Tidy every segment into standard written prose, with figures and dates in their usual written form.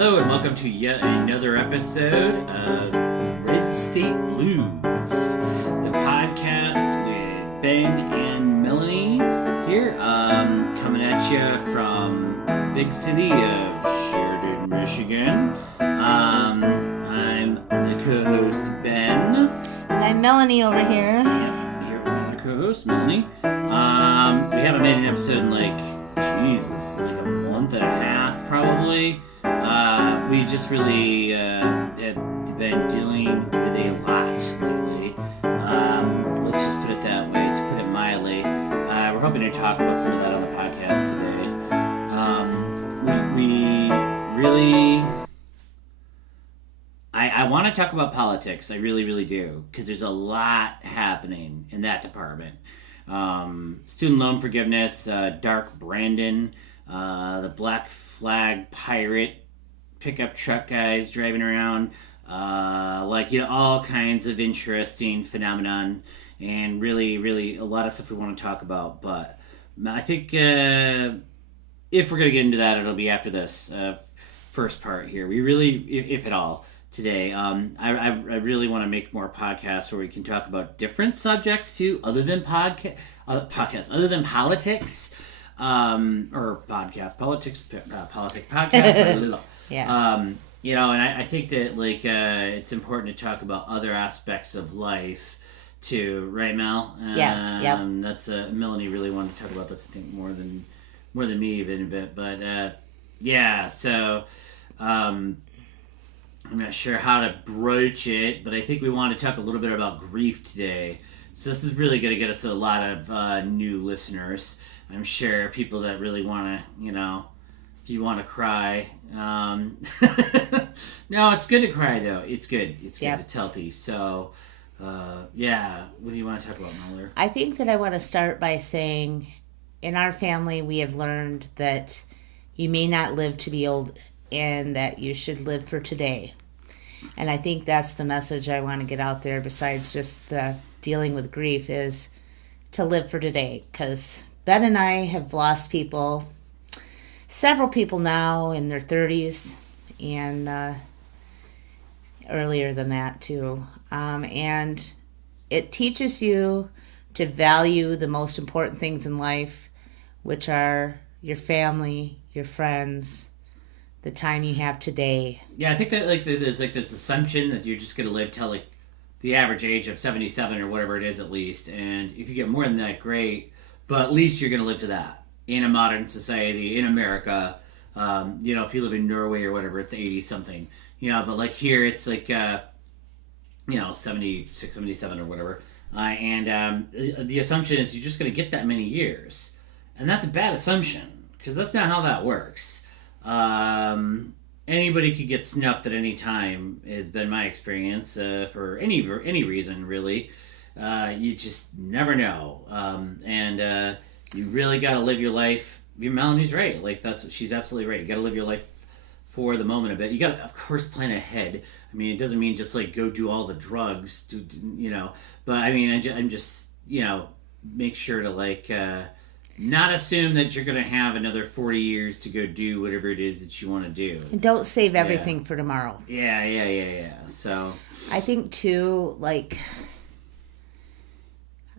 Hello and welcome to yet another episode of Red State Blues, the podcast with Ben and Melanie here, coming at you from the big city of Sheridan, Michigan. I'm the co-host Ben. And I'm Melanie over here. Yep, here with our co-host Melanie. We haven't made an episode in like a month and a half probably. We just really have been dealing with a lot lately. Let's just put it that way, to put it mildly. We're hoping to talk about some of that on the podcast today. We really... I want to talk about politics. I really, really do. Because there's a lot happening in that department. Student loan forgiveness, Dark Brandon, the Black Flag pirate, pickup truck guys driving around, all kinds of interesting phenomenon, and really, really a lot of stuff we want to talk about. But I think if we're going to get into that, it'll be after this first part here. We really, if at all, today, I really want to make more podcasts where we can talk about different subjects too, other than politics, or podcast, politics, podcast. Yeah. And I think that it's important to talk about other aspects of life too, right, Mel? Yes. Yep. That's Melanie really wanted to talk about this. I think more than me even a bit, but yeah. So I'm not sure how to broach it, but I think we want to talk a little bit about grief today. So this is really going to get us a lot of new listeners. I'm sure people that really want to, if you want to cry. No, it's good to cry, though. It's good. It's good. Yep. It's healthy. So, yeah. What do you want to talk about, Muller? I think that I want to start by saying, in our family, we have learned that you may not live to be old and that you should live for today. And I think that's the message I want to get out there, besides just the dealing with grief, is to live for today. Because Ben and I have lost people, several people now in their 30s, and earlier than that too. And it teaches you to value the most important things in life, which are your family, your friends, the time you have today. Yeah, I think that there's this assumption that you're just going to live till the average age of 77 or whatever it is at least. And if you get more than that, great. But at least you're going to live to that in a modern society, in America. If you live in Norway or whatever, it's 80 something. But here it's 76, 77 or whatever. And the assumption is you're just going to get that many years. And that's a bad assumption, because that's not how that works. Anybody could get snuffed at any time, has been my experience, for any reason, really. You just never know. And you really got to live your life. Melanie's right. She's absolutely right. You got to live your life for the moment a bit. You got to, of course, plan ahead. I mean, it doesn't mean just go do all the drugs, but I mean, I'm just, make sure to not assume that you're going to have another 40 years to go do whatever it is that you want to do. And don't save everything for tomorrow. Yeah. So I think too,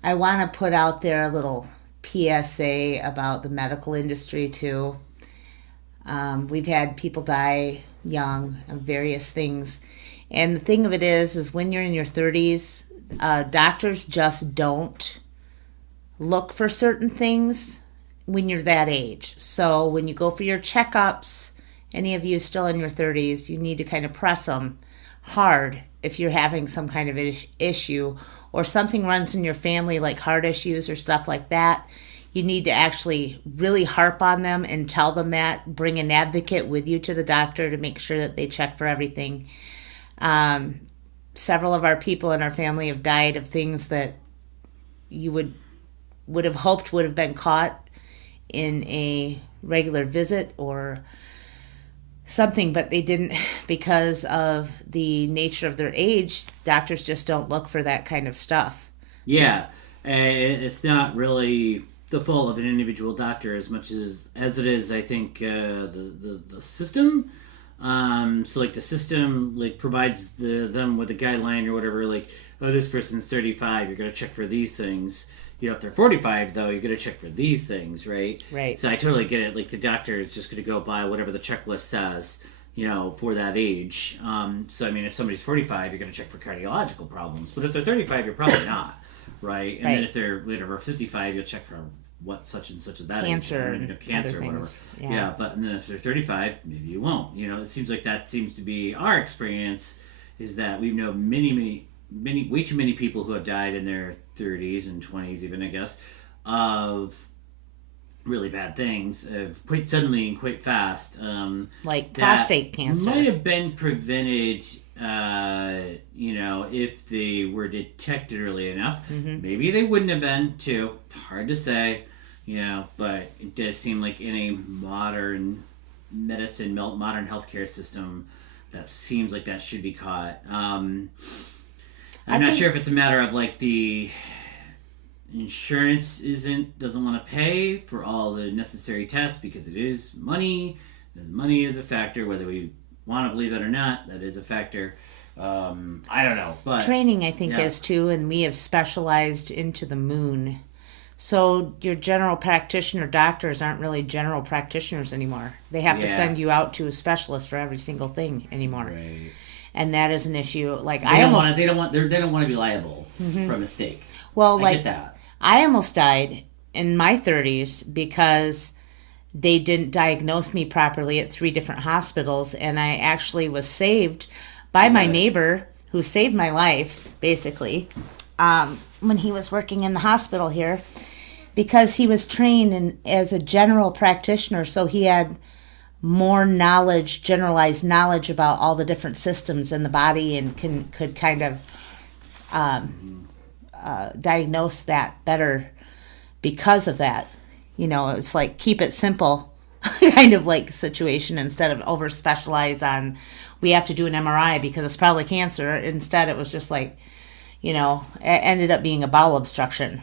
I want to put out there a little PSA about the medical industry too. We've had people die young of various things. And the thing of it is when you're in your 30s, doctors just don't look for certain things when you're that age. So when you go for your checkups, any of you still in your 30s, you need to kind of press them hard if you're having some kind of issue or something runs in your family, like heart issues or stuff like that. You need to actually really harp on them and tell them that. Bring an advocate with you to the doctor to make sure that they check for everything. Several of our people in our family have died of things that you would have hoped would have been caught in a regular visit or something, but they didn't because of the nature of their age. Doctors just don't look for that kind of stuff. Yeah, it's not really the fault of an individual doctor as much as it is, I think, the system. So like the system like provides them with a guideline or whatever, like, oh, this person's 35, you're gonna check for these things. You know, if they're 45 though, you're gonna check for these things, right? Right. So I totally get it. Like the doctor is just gonna go by whatever the checklist says, you know, for that age. So I mean, if somebody's 45, you're gonna check for cardiological problems. But if they're 35, you're probably not, right? And then if they're whatever 55, you'll check for what such and such of that Cancer age, and cancer or whatever. Yeah, but and then if they're 35, maybe you won't. You know, it seems like that seems to be our experience. Is that we know many, way too many people who have died in their 30s and 20s, even I guess, of really bad things, of quite suddenly and quite fast. Like prostate cancer might have been prevented. You know, if they were detected early enough, maybe they wouldn't have been too. It's hard to say, you know, but it does seem like in a modern medicine, modern healthcare system, that seems like that should be caught. I'm not sure if it's a matter of like the insurance doesn't want to pay for all the necessary tests because it is money. Money is a factor, whether we want to believe it or not. That is a factor. I don't know, but training I think is too, and we have specialized into the moon. So your general practitioner doctors aren't really general practitioners anymore. They have to send you out to a specialist for every single thing anymore. Right. And that is an issue. Like they don't want to be liable for a mistake. Well, I get that. I almost died in my 30s because they didn't diagnose me properly at 3 different hospitals, and I actually was saved by my neighbor who saved my life, basically, when he was working in the hospital here, because he was trained as a general practitioner, so he had more knowledge, generalized knowledge about all the different systems in the body, and could kind of diagnose that better because of that. You know, it's like keep it simple kind of like situation instead of over specialize on we have to do an MRI because it's probably cancer. Instead, it was just like, you know, it ended up being a bowel obstruction,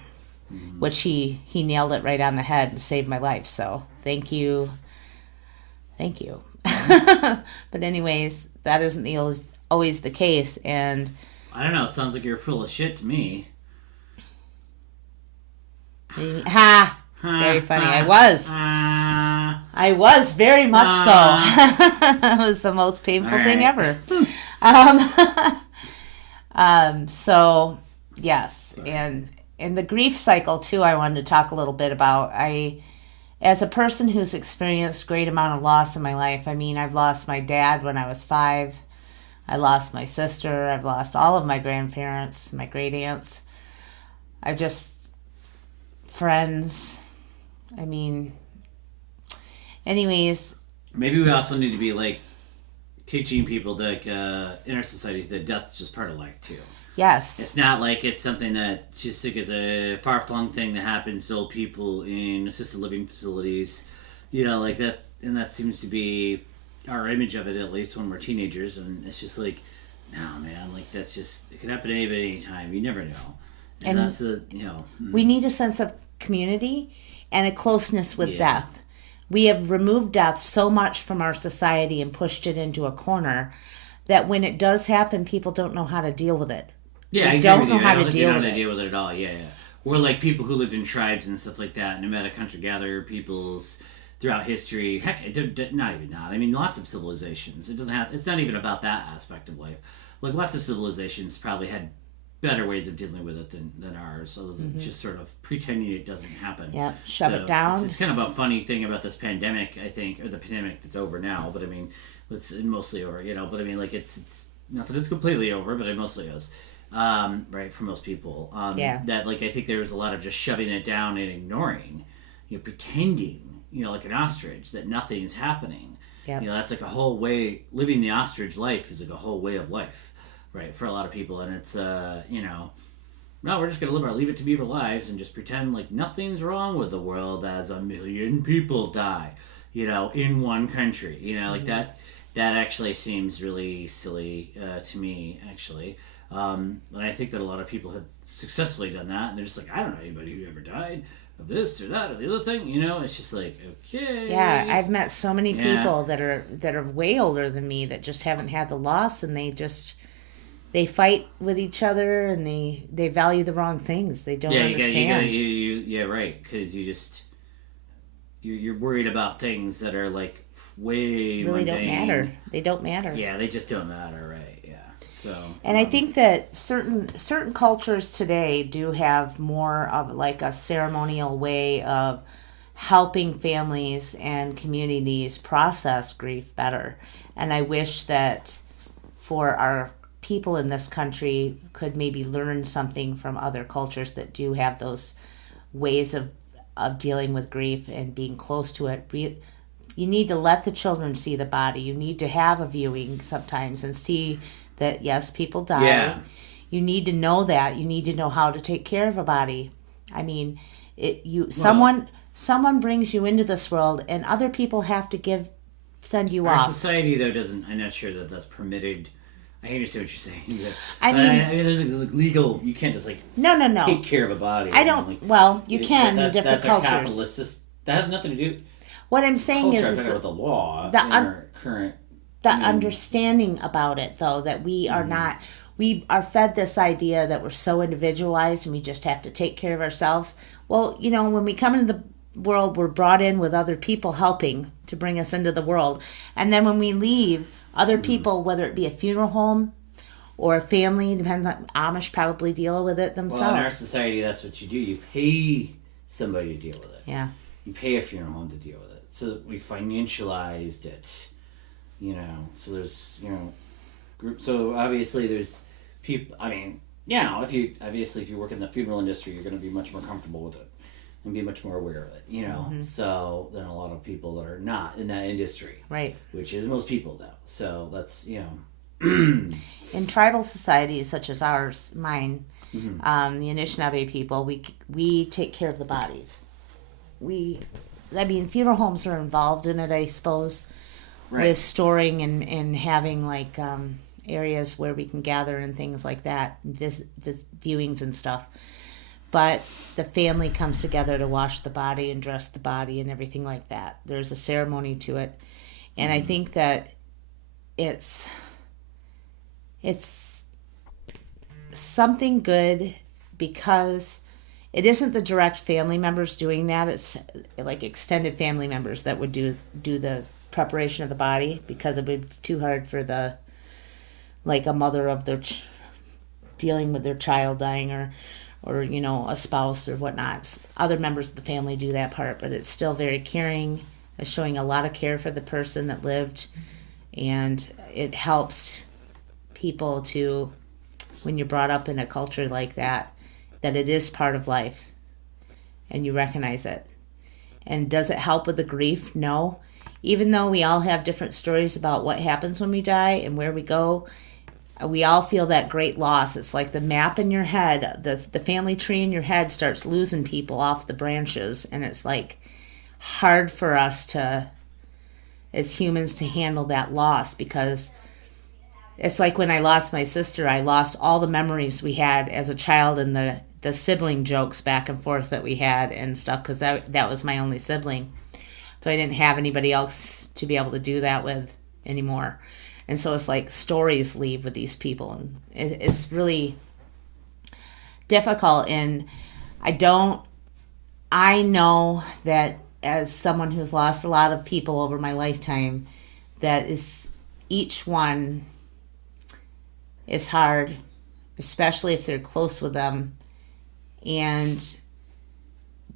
which he nailed it right on the head and saved my life. So thank you. But anyways, that isn't always the case. And I don't know. It sounds like you're full of shit to me. Very funny. I was very much so. It was the most painful thing ever. So yes, and the grief cycle too. I wanted to talk a little bit about. As a person who's experienced great amount of loss in my life. I mean, I've lost my dad when I was 5. I lost my sister. I've lost all of my grandparents, my great aunts. Friends. I mean, anyways. Maybe we also need to be like teaching people that in our society that death's just part of life too. Yes. It's not like it's something that just like is a far-flung thing that happens to old people in assisted living facilities. You know, like that, and that seems to be our image of it, at least when we're teenagers, and it's just like, no, man, like that's just, it could happen to anybody anytime. You never know. And that's we need a sense of community and a closeness with death. We have removed death so much from our society and pushed it into a corner that when it does happen, people don't know how to deal with it. Yeah, they don't know how to deal with it. Deal with it at all. Yeah. Or like people who lived in tribes and stuff like that, nomadic hunter-gatherer peoples throughout history. Heck, not even that. I mean, lots of civilizations. It's not even about that aspect of life. Like lots of civilizations probably had better ways of dealing with it than ours, other than just sort of pretending it doesn't happen. Yep, shove it down. It's kind of a funny thing about this pandemic, I think, or the pandemic that's over now, but I mean, it's mostly over, you know, but I mean, like, it's not that it's completely over, but it mostly is, right, for most people. That, like, I think there was a lot of just shoving it down and ignoring, you know, pretending, you know, like an ostrich, that nothing's happening. Yep. You know, that's like a whole way, living the ostrich life is like a whole way of life. Right, for a lot of people, and it's you know, no, we're just gonna leave it to beaver lives and just pretend like nothing's wrong with the world as 1 million people die, you know, in one country, you know, like that actually seems really silly to me, actually, and I think that a lot of people have successfully done that, and they're just like, I don't know anybody who ever died, of this or that or the other thing. You know, it's just like, okay. Yeah, I've met so many Yeah. people that are way older than me that just haven't had the loss, and they fight with each other, and they value the wrong things. They don't understand. Yeah, right. Because you're worried about things that are like way Really mundane. don't matter. They don't matter. Yeah, they just don't matter, right? Yeah. So. And I think that certain cultures today do have more of like a ceremonial way of helping families and communities process grief better. And I wish that for our people in this country could maybe learn something from other cultures that do have those ways of dealing with grief and being close to it. You need to let the children see the body. You need to have a viewing sometimes and see that, yes, people die. Yeah. You need to know that. You need to know how to take care of a body. I mean, someone brings you into this world, and other people have to send you off. Our society, though, doesn't. I'm not sure that that's permitted. I understand what you're saying. I mean, there's like legal. You can't just like no. take care of a body. I don't. Like, well, you can in different that's cultures. Capitalist. That has nothing to do. What I'm saying is with the law. Our current. The understanding about it, though, that we are not. We are fed this idea that we're so individualized and we just have to take care of ourselves. Well, you know, when we come into the world, we're brought in with other people helping to bring us into the world. And then when we leave, other people, whether it be a funeral home or a family, depends on, Amish probably deal with it themselves. Well, in our society, that's what you do. You pay somebody to deal with it. Yeah. You pay a funeral home to deal with it. So we financialized it, you know. So there's, you know, group. So obviously there's people, I mean, you know, if you work in the funeral industry, you're going to be much more comfortable with it and be much more aware of it, you know, so than a lot of people that are not in that industry. Right. Which is most people, though. So that's, you know. In tribal societies such as ours, mine, the Anishinaabe people, we take care of the bodies. Funeral homes are involved in it, I suppose, with storing and having like areas where we can gather and things like that, viewings and stuff. But the family comes together to wash the body and dress the body and everything like that. There's a ceremony to it. And I think that it's something good because it isn't the direct family members doing that. It's like extended family members that would do the preparation of the body, because it would be too hard for a mother of their dealing with their child dying or you know, a spouse or whatnot. Other members of the family do that part, but it's still very caring. It's showing a lot of care for the person that lived, and it helps people to, when you're brought up in a culture like that it is part of life and you recognize it. And does it help with the grief? No. Even though we all have different stories about what happens when we die and where we go, we all feel that great loss. It's like the map in your head, the family tree in your head starts losing people off the branches, and it's like hard for us to, as humans, to handle that loss, because it's like when I lost my sister, I lost all the memories we had as a child and the sibling jokes back and forth that we had and stuff, because that was my only sibling. So I didn't have anybody else to be able to do that with anymore. And so it's like stories leave with these people, and it's really difficult. And I know that as someone who's lost a lot of people over my lifetime, each one is hard, especially if they're close with them. And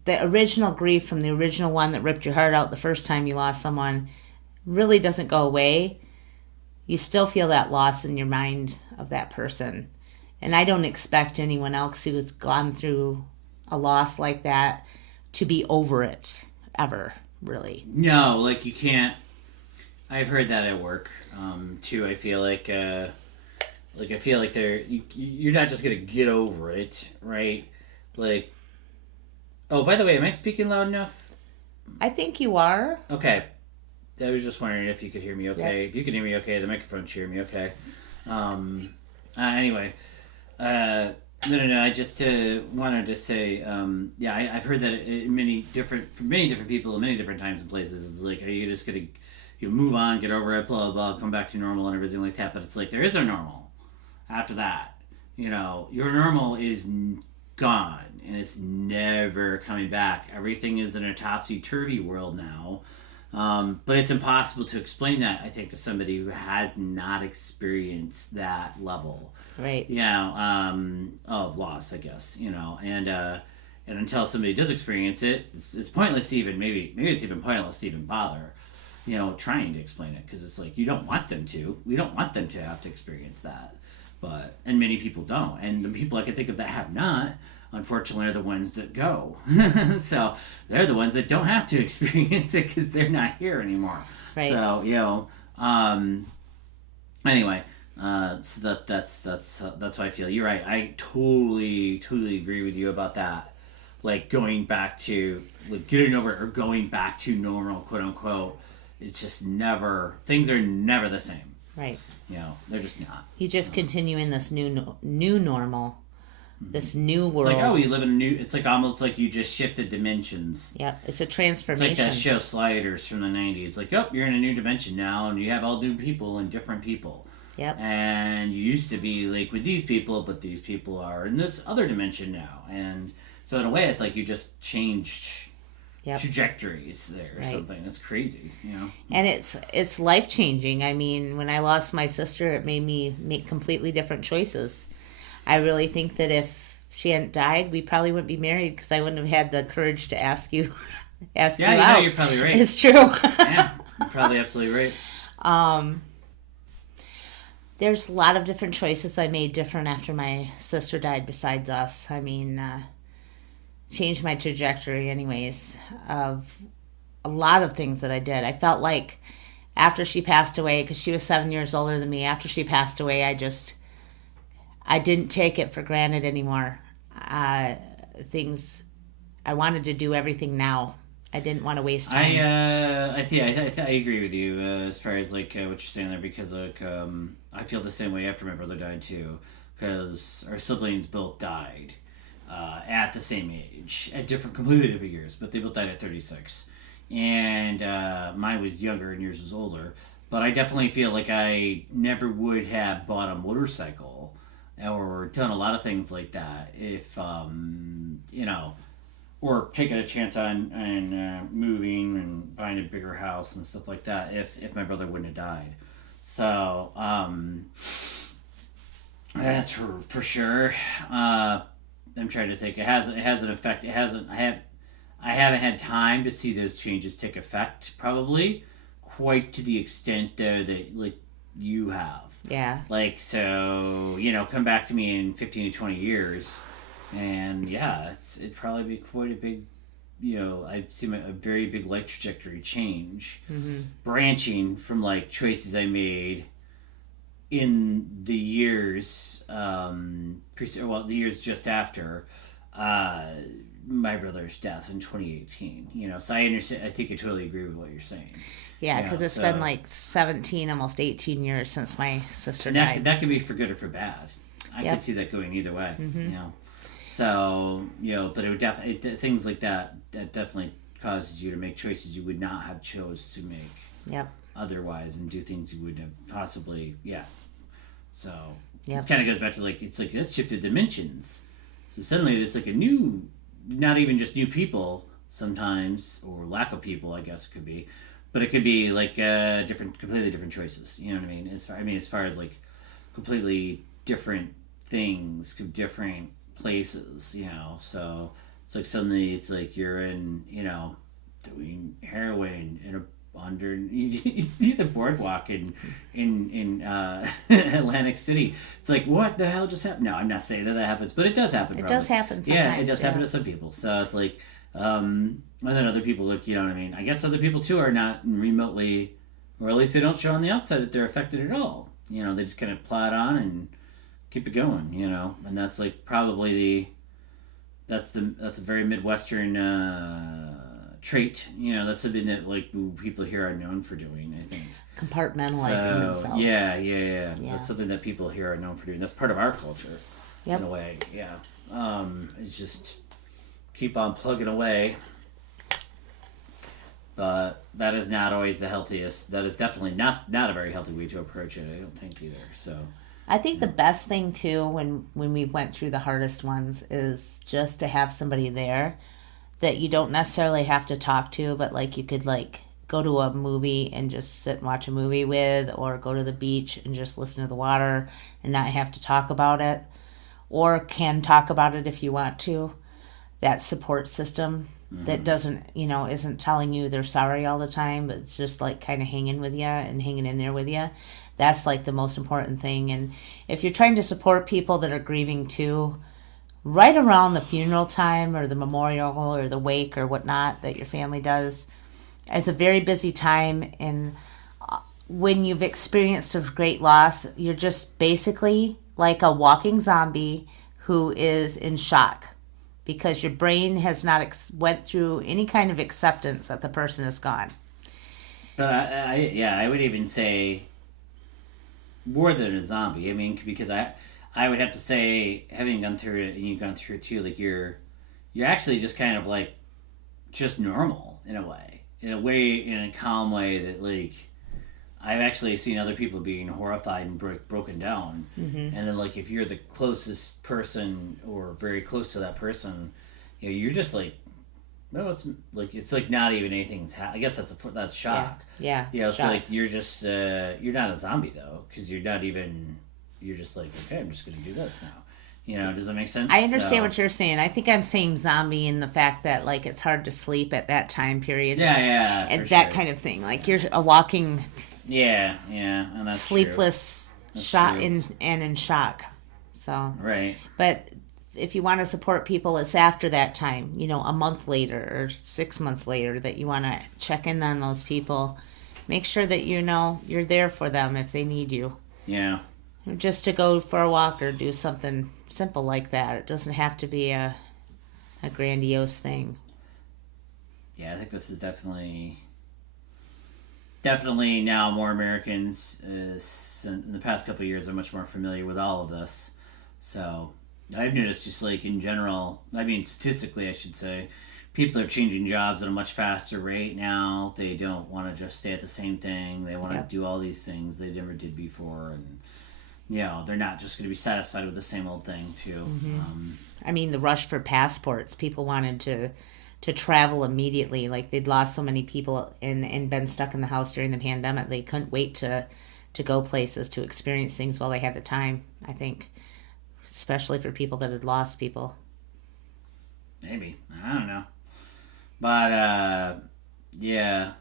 the original grief from the original one that ripped your heart out the first time you lost someone really doesn't go away. You still feel that loss in your mind of that person. And I don't expect anyone else who has gone through a loss like that to be over it ever, really. No, like you can't. I've heard that at work too. I feel like you're not just gonna get over it, right? Like, oh, by the way, am I speaking loud enough? I think you are. Okay. I was just wondering if you could hear me okay. Yep. If you can hear me okay, the microphone should hear me okay. Anyway, No. I just wanted to say, yeah, I've heard that from many different people, many different times and places. It's like, are you just gonna, move on, get over it, blah blah, come back to normal and everything like that? But it's like there is no normal after that. Your normal is gone, and it's never coming back. Everything is in a topsy turvy world now. But it's impossible to explain that, I think, to somebody who has not experienced that level, Right. of loss, I guess, and until somebody does experience it, it's pointless to even, maybe it's even pointless to even bother, trying to explain it, because it's like, you don't want them to. We don't want them to have to experience that. And many people don't. And the people I can think of that have not, unfortunately, are the ones that go. So they're the ones that don't have to experience it because they're not here anymore. Right. So anyway, so that's how I feel. You're right. I totally agree with you about that. Like going back to getting over it, or going back to normal, quote unquote. It's just never. Things are never the same. Right. They're just not. You just continue in this new normal, this new world. It's like, you live in a new. It's like almost like you just shifted dimensions. Yep, it's a transformation. It's like that show Sliders from the '90s. Like, oh, you're in a new dimension now, and you have all new people and different people. Yep. And you used to be like with these people, but these people are in this other dimension now, and so in a way, it's like you just changed. Yep. Trajectories there or something. That's crazy, And it's life changing. I mean, when I lost my sister, it made me make completely different choices. I really think that if she hadn't died, we probably wouldn't be married, because I wouldn't have had the courage to ask you out. Yeah, you're probably right. It's true. Yeah, you're probably absolutely right. There's a lot of different choices I made different after my sister died besides us. I mean, changed my trajectory anyways of a lot of things that I did. I felt like after she passed away, because she was 7 years older than me, after she passed away, I didn't take it for granted anymore. I wanted to do everything now. I didn't want to waste time. I agree with you as far as like what you're saying there, because like I feel the same way after my brother died too, because our siblings both died at the same age, at completely different years, but they both died at 36, and mine was younger and yours was older. But I definitely feel like I never would have bought a motorcycle or done a lot of things like that if or taking a chance on moving and buying a bigger house and stuff like that if my brother wouldn't have died. So that's for sure. I'm trying to think. It has an effect. It hasn't. I haven't had time to see those changes take effect. Probably quite to the extent though that like you have. Yeah. Like so, come back to me in 15 to 20 years, and yeah, it'd probably be quite a big. I'd see a very big life trajectory change, branching from like choices I made in the years, the years just after my brother's death in 2018. So I understand. I think I totally agree with what you're saying. Yeah, because it's been like 17, almost 18 years since my sister died. That could be for good or for bad. I could see that going either way. So but it would definitely things like that definitely causes you to make choices you would not have chose to make. Yep. Otherwise, and do things you wouldn't have possibly. So yep. It kind of goes back to like it's like that's shifted dimensions. So suddenly it's like a new, not even just new people sometimes, or lack of people, I guess it could be, but it could be like completely different choices. You know what I mean? As far as like completely different things, different places. So it's like suddenly it's like you're in doing heroin in a under the boardwalk in Atlantic City. It's like, what the hell just happened? No, I'm not saying that happens, but it does happen. It does happen sometimes. Yeah, it does happen to some people. So it's like, and then other people look, you know what I mean? I guess other people too are not remotely, or at least they don't show on the outside that they're affected at all. They just kind of plod on and keep it going, and that's like probably that's a very Midwestern trait. That's something that like people here are known for doing, I think. Compartmentalizing themselves. Yeah. That's something that people here are known for doing. That's part of our culture. Yep. in a way. Yeah. It's just keep on plugging away. But that is not always the healthiest. That is definitely not a very healthy way to approach it. I don't think either. So, I think the best thing too when we went through the hardest ones is just to have somebody there that you don't necessarily have to talk to, but like you could like go to a movie and just sit and watch a movie with, or go to the beach and just listen to the water and not have to talk about it, or can talk about it if you want to. That support system that doesn't, isn't telling you they're sorry all the time, but it's just like kind of hanging with you and hanging in there with you. That's like the most important thing. And if you're trying to support people that are grieving too, right around the funeral time or the memorial or the wake or whatnot that your family does, it's a very busy time. And when you've experienced a great loss, you're just basically like a walking zombie who is in shock because your brain has not went through any kind of acceptance that the person is gone. but I would even say more than a zombie. I mean, because I would have to say, having gone through it and you've gone through it too, like you're actually just kind of like just normal in a way, in a calm way that like I've actually seen other people being horrified and broken down, and then like if you're the closest person or very close to that person, you're just like, no, it's like not even anything's I guess that's shock. Yeah. It's like you're just you're not a zombie though, because you're just like, okay, I'm just gonna do this now. Does that make sense? I understand what you're saying. I think I'm saying zombie in the fact that like it's hard to sleep at that time period. Yeah, and that kind of thing. Like you're a walking Yeah, and that's sleepless shot true. and in shock. So Right. but if you want to support people, it's after that time, a month later or 6 months later, that you want to check in on those people. Make sure that you're there for them if they need you. Yeah. Just to go for a walk or do something simple like that. It doesn't have to be a grandiose thing. Yeah, I think this is definitely now more Americans in the past couple of years are much more familiar with all of this. So I've noticed just like in general, I mean statistically I should say, people are changing jobs at a much faster rate now. They don't want to just stay at the same thing. They want to do all these things they never did before, and they're not just going to be satisfied with the same old thing too. I mean, the rush for passports. People wanted to travel immediately. Like they'd lost so many people and been stuck in the house during the pandemic. They couldn't wait to go places, to experience things while they had the time, I think. Especially for people that had lost people. Maybe. I don't know. But, yeah.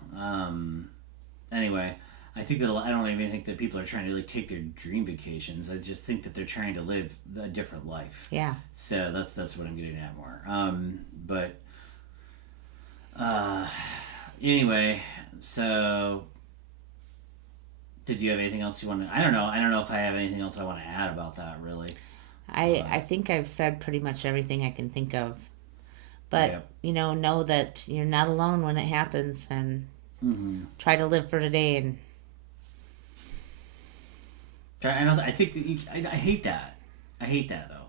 Anyway, I don't even think that people are trying to like take their dream vacations. I just think that they're trying to live a different life. Yeah. So that's what I'm getting at more. But anyway, so did you have anything else you want to? I don't know. I don't know if I have anything else I want to add about that. Really. I think I've said pretty much everything I can think of. But know that you're not alone when it happens, and try to live for today. And I think that I hate that. I hate that though.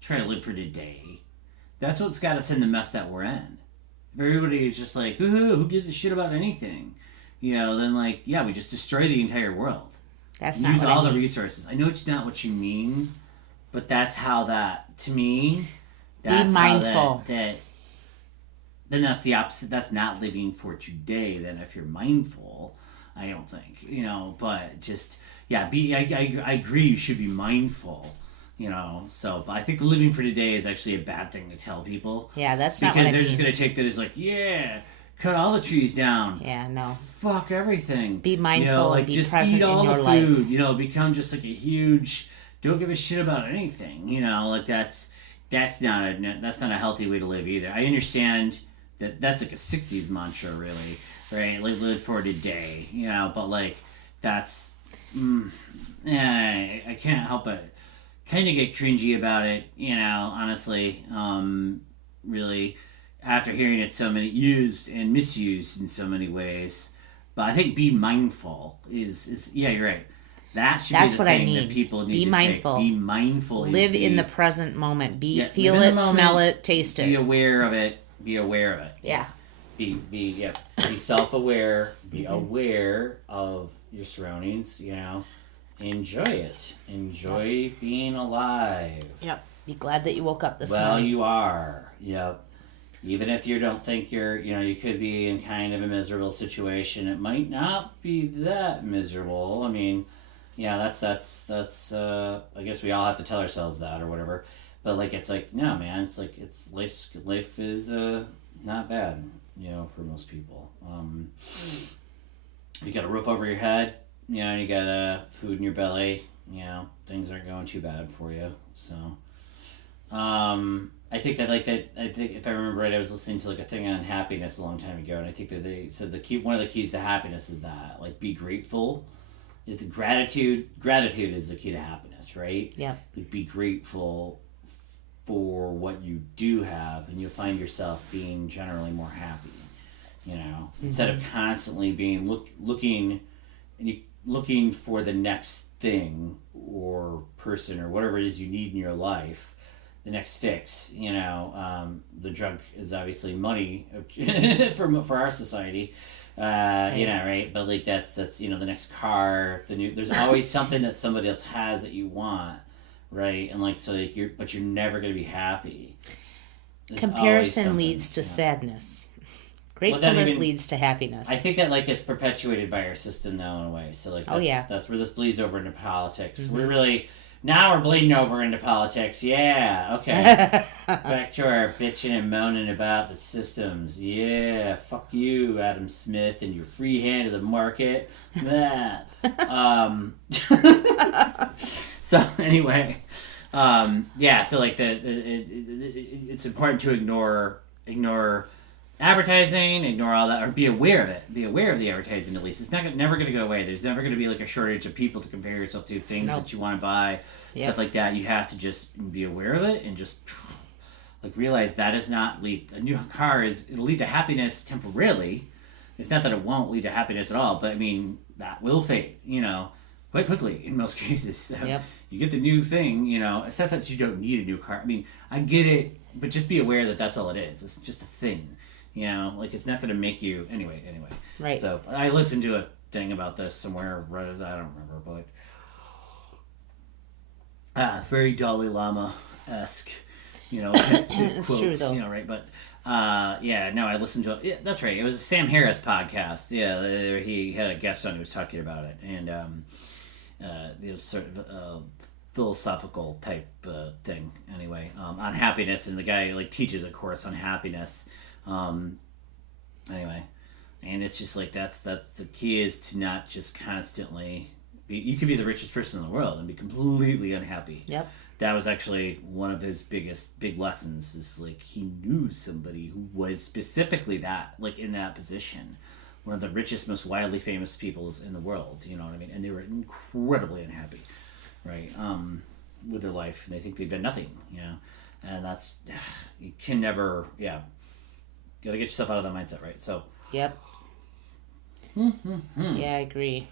Try to live for today. That's what's got us in the mess that we're in. If everybody is just like, who gives a shit about anything? Then like, yeah, we just destroy the entire world. That's not use what all I mean. the resources. I know it's not what you mean, but that's how that, to me, that's be mindful. Then that's the opposite. That's not living for today. Then if you're mindful, I don't think, but just, yeah, I agree you should be mindful, so, but I think living for today is actually a bad thing to tell people. Yeah, that's not what I mean. Because they're just going to take that as like, yeah, cut all the trees down. Yeah, no. Fuck everything. Be mindful like and be just present eat all in your the life. food, become just like a huge, don't give a shit about anything, like that's not a healthy way to live either. I understand that's like a 60s mantra, really, right? Like live for today, but like that's, I can't help but kind of get cringy about it, honestly, really, after hearing it so many used and misused in so many ways. But I think be mindful is yeah, you're right. That should That's be the what I thing mean. that people need Be to mindful. take. Be mindful. Live in the present moment. Feel live in it, the moment, smell it, taste it. Be aware of it. Be aware of it. Yeah. Be self-aware. Be aware of your surroundings. Enjoy it. Enjoy being alive. Yep. Be glad that you woke up this morning. morning. Well, you are. Yep. Even if you don't think you could be in kind of a miserable situation, it might not be that miserable. I mean, yeah, that's I guess we all have to tell ourselves that or whatever. But it's no, man, life is not bad, for most people. You got a roof over your head, you got food in your belly, things aren't going too bad for you. So, I think that I think if I remember right, I was listening to a thing on happiness a long time ago, and I think that they said one of the keys to happiness is that be grateful. It's gratitude is the key to happiness, right? Yeah. Be grateful for what you do have, and you'll find yourself being generally more happy. Instead of constantly being looking for the next thing or person or whatever it is you need in your life. The next fix, the drug is obviously money for our society, right? But that's the next car, there's always something that somebody else has that you want, right? And but you're never going to be happy. There's comparison leads to sadness. Gratefulness leads to happiness. I think that it's perpetuated by our system now in a way. So that's where this bleeds over into politics. Mm-hmm. Now we're bleeding over into politics. Yeah, okay. Back to our bitching and moaning about the systems. Yeah, fuck you, Adam Smith, and your free hand of the market. So anyway, it's important to ignore advertising, ignore all that, or be aware of it. Be aware of the advertising at least. It's never going to go away. There's never going to be a shortage of people to compare yourself to, things that you want to buy, stuff like that. You have to just be aware of it and just realize that is not lead. A new car it'll lead to happiness temporarily. It's not that it won't lead to happiness at all, but I mean that will fade. Quite quickly in most cases. So you get the new thing. It's not that you don't need a new car. I mean, I get it, but just be aware that that's all it is. It's just a thing. It's not going to make you... Anyway. Right. So, I listened to a thing about this somewhere, I don't remember, but... very Dalai Lama-esque, it's quotes, true, though. Right? But, I listened to it. Yeah, that's right. It was a Sam Harris podcast. Yeah, he had a guest on who was talking about it. And it was sort of a philosophical type thing, anyway, on happiness. And the guy, teaches a course on happiness. Anyway, and it's just that's the key, is to not just constantly you could be the richest person in the world and be completely unhappy. Yep. That was actually one of his big lessons, is he knew somebody who was specifically that, in that position, one of the richest, most widely famous peoples in the world, you know what I mean? And they were incredibly unhappy, right? With their life, and they think they've done nothing, and that's, you can never, gotta get yourself out of that mindset, right? So. Yep. Yeah, I agree.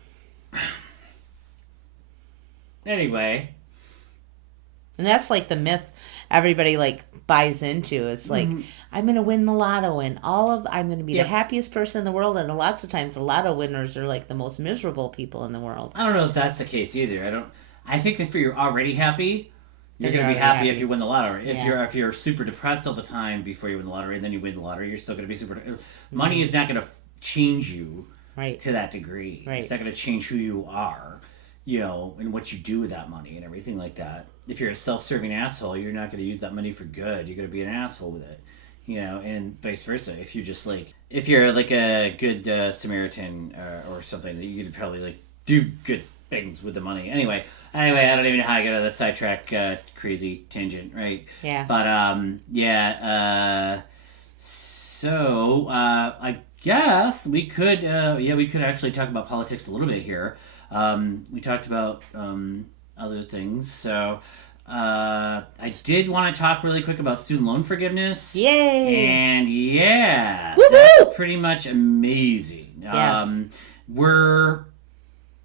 Anyway. And that's the myth everybody buys into. It's I'm going to win the lotto, and I'm going to be the happiest person in the world. And lots of times the lotto winners are the most miserable people in the world. I don't know if that's the case either. I think if you're already happy, you're going to be happy if you win the lottery. If you're super depressed all the time before you win the lottery, and then you win the lottery, you're still going to be super... Money is not going to change you to that degree. Right. It's not going to change who you are, and what you do with that money and everything like that. If you're a self-serving asshole, you're not going to use that money for good. You're going to be an asshole with it, and vice versa. If you just if you're a good Samaritan or something, you could probably do good things with the money. Anyway, I don't even know how I got out of the sidetrack, crazy tangent, right? Yeah. But so I guess we could actually talk about politics a little bit here. We talked about other things, so I did want to talk really quick about student loan forgiveness. Yay! And Woo-hoo! that's pretty much amazing. Yes.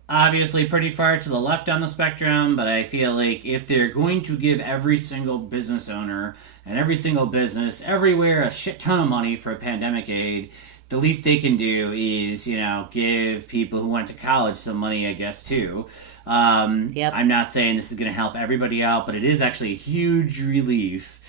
obviously pretty far to the left on the spectrum, but I feel like if they're going to give every single business owner and every single business everywhere a shit ton of money for pandemic aid, the least they can do is, give people who went to college some money, I guess, too. Yep. I'm not saying this is going to help everybody out, but it is actually a huge relief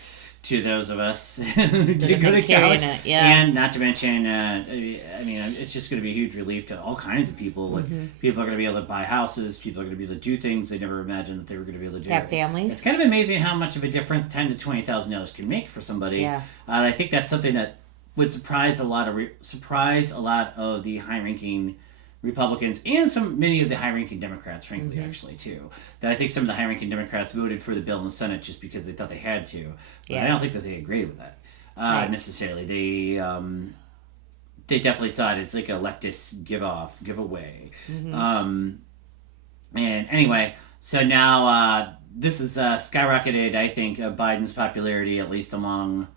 to those of us who did go to college. And not to mention, it's just going to be a huge relief to all kinds of people. Like, people are going to be able to buy houses. People are going to be able to do things they never imagined that they were going to be able to do. Have families. It's kind of amazing how much of a difference $10,000 to $20,000 can make for somebody. Yeah. I think that's something that would surprise a lot of the high-ranking Republicans and many of the high-ranking Democrats, frankly, actually, too. That I think some of the high-ranking Democrats voted for the bill in the Senate just because they thought they had to. But I don't think that they agreed with that necessarily. They definitely thought it's like a leftist giveaway. And anyway, so now this has skyrocketed, I think, Biden's popularity, at least among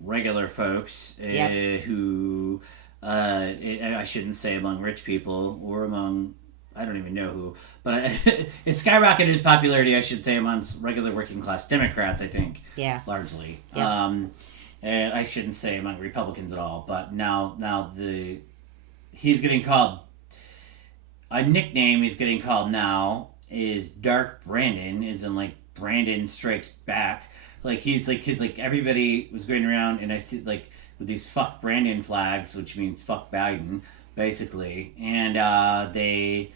regular folks who I shouldn't say among rich people or among I don't even know who, but it skyrocketed his popularity, I should say, amongst regular working class Democrats, I think, largely. And I shouldn't say among Republicans at all, but now he's getting called a nickname he's getting called now is Dark Brandon, is in like Brandon Strikes Back. Like he's like everybody was going around and I see like with these fuck Brandon flags, which means fuck Biden, basically. And they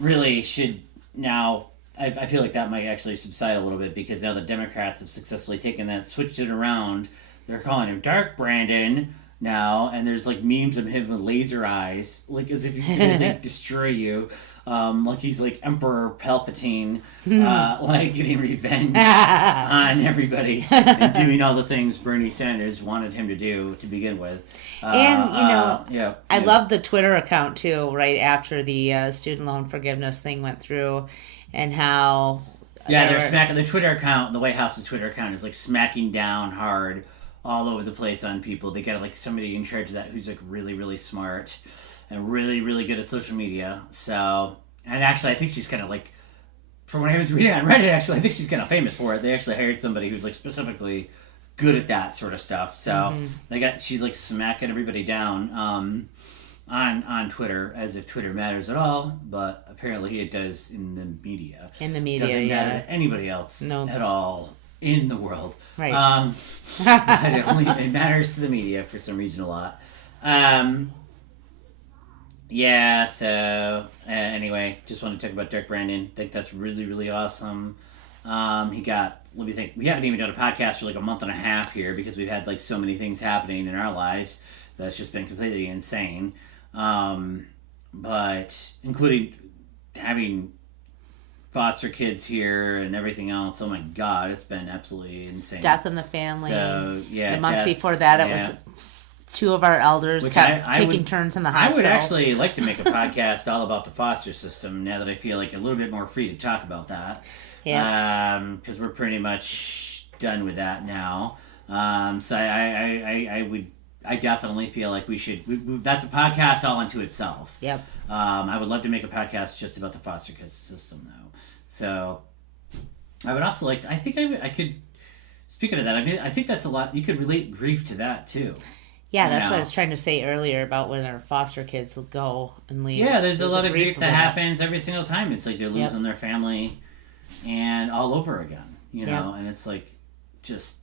really should now, I feel like that might actually subside a little bit because now the Democrats have successfully taken that, switched it around. They're calling him Dark Brandon now, and there's like memes of him with laser eyes, like as if he's gonna like destroy you. Like he's like Emperor Palpatine, like getting revenge on everybody and doing all the things Bernie Sanders wanted him to do to begin with. I love the Twitter account too, right after the student loan forgiveness thing went through, and how... they're smacking the Twitter account, the White House's Twitter account is like smacking down hard all over the place on people. They got like somebody in charge of that who's like really, really smart and really, really good at social media. So, and actually I think she's kind of like, from what I was reading on Reddit, actually I think she's kind of famous for it. They actually hired somebody who's like specifically good at that sort of stuff. So she's like smacking everybody down on Twitter as if Twitter matters at all, but apparently it does in the media. It doesn't matter to anybody else at all in the world. Right. But it matters to the media for some reason a lot. Anyway, just want to talk about Dark Brandon. I think that's really, really awesome. He got, what do you think? We haven't even done a podcast for like a month and a half here because we've had like so many things happening in our lives that's just been completely insane. But including having foster kids here and everything else. Oh my God, it's been absolutely insane. Death in the family. So, the month before that, it was two of our elders kept taking turns in the hospital. I would actually like to make a podcast all about the foster system now that I feel like a little bit more free to talk about that. Yeah. Because we're pretty much done with that now. So I definitely feel like we should. That's a podcast all unto itself. Yep. I would love to make a podcast just about the foster care system, though. So I would also like. I think I could. Speaking of that, I mean, I think that's a lot. You could relate grief to that too. Yeah, that's what I was trying to say earlier about when our foster kids will go and leave. Yeah, there's a lot of grief that happens every single time. It's like they're losing their family, and all over again. You know, and it's like, just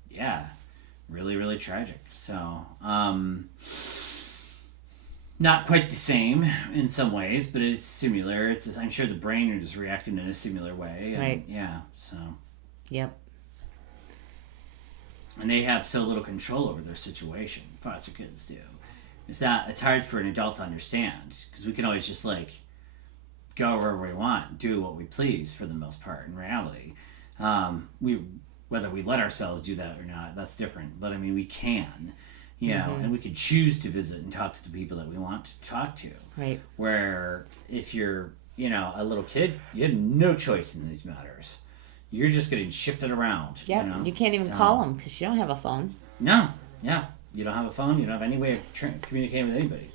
really, really tragic. So, not quite the same in some ways, but it's similar. I'm sure the brain is just reacting in a similar way. And, right. Yeah. So. Yep. And they have so little control over their situation. Foster kids do. It's hard for an adult to understand because we can always just like go wherever we want, do what we please for the most part. In reality, whether we let ourselves do that or not, that's different. But I mean, we can, and we can choose to visit and talk to the people that we want to talk to. Right. Where if you're, a little kid, you have no choice in these matters. You're just getting shifted around. Yeah, you can't even call them because you don't have a phone. No, you don't have a phone. You don't have any way of communicating with anybody.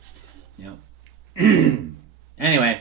Anyway,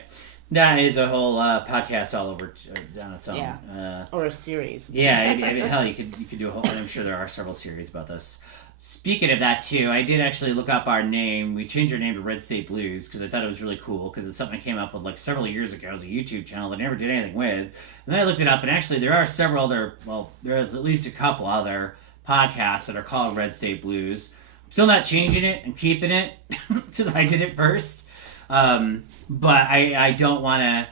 that is a whole podcast all over on its own. Yeah. Or a series. Yeah, hell, you could do a whole. I'm sure there are several series about this. Speaking of that too, I did actually look up our name. We changed our name to Red State Blues because I thought it was really cool because it's something I came up with like several years ago. It was a YouTube channel that I never did anything with. And then I looked it up, and actually there are several other. Well, there's at least a couple other podcasts that are called Red State Blues. I'm still not changing it and keeping it because I did it first. But I don't want to,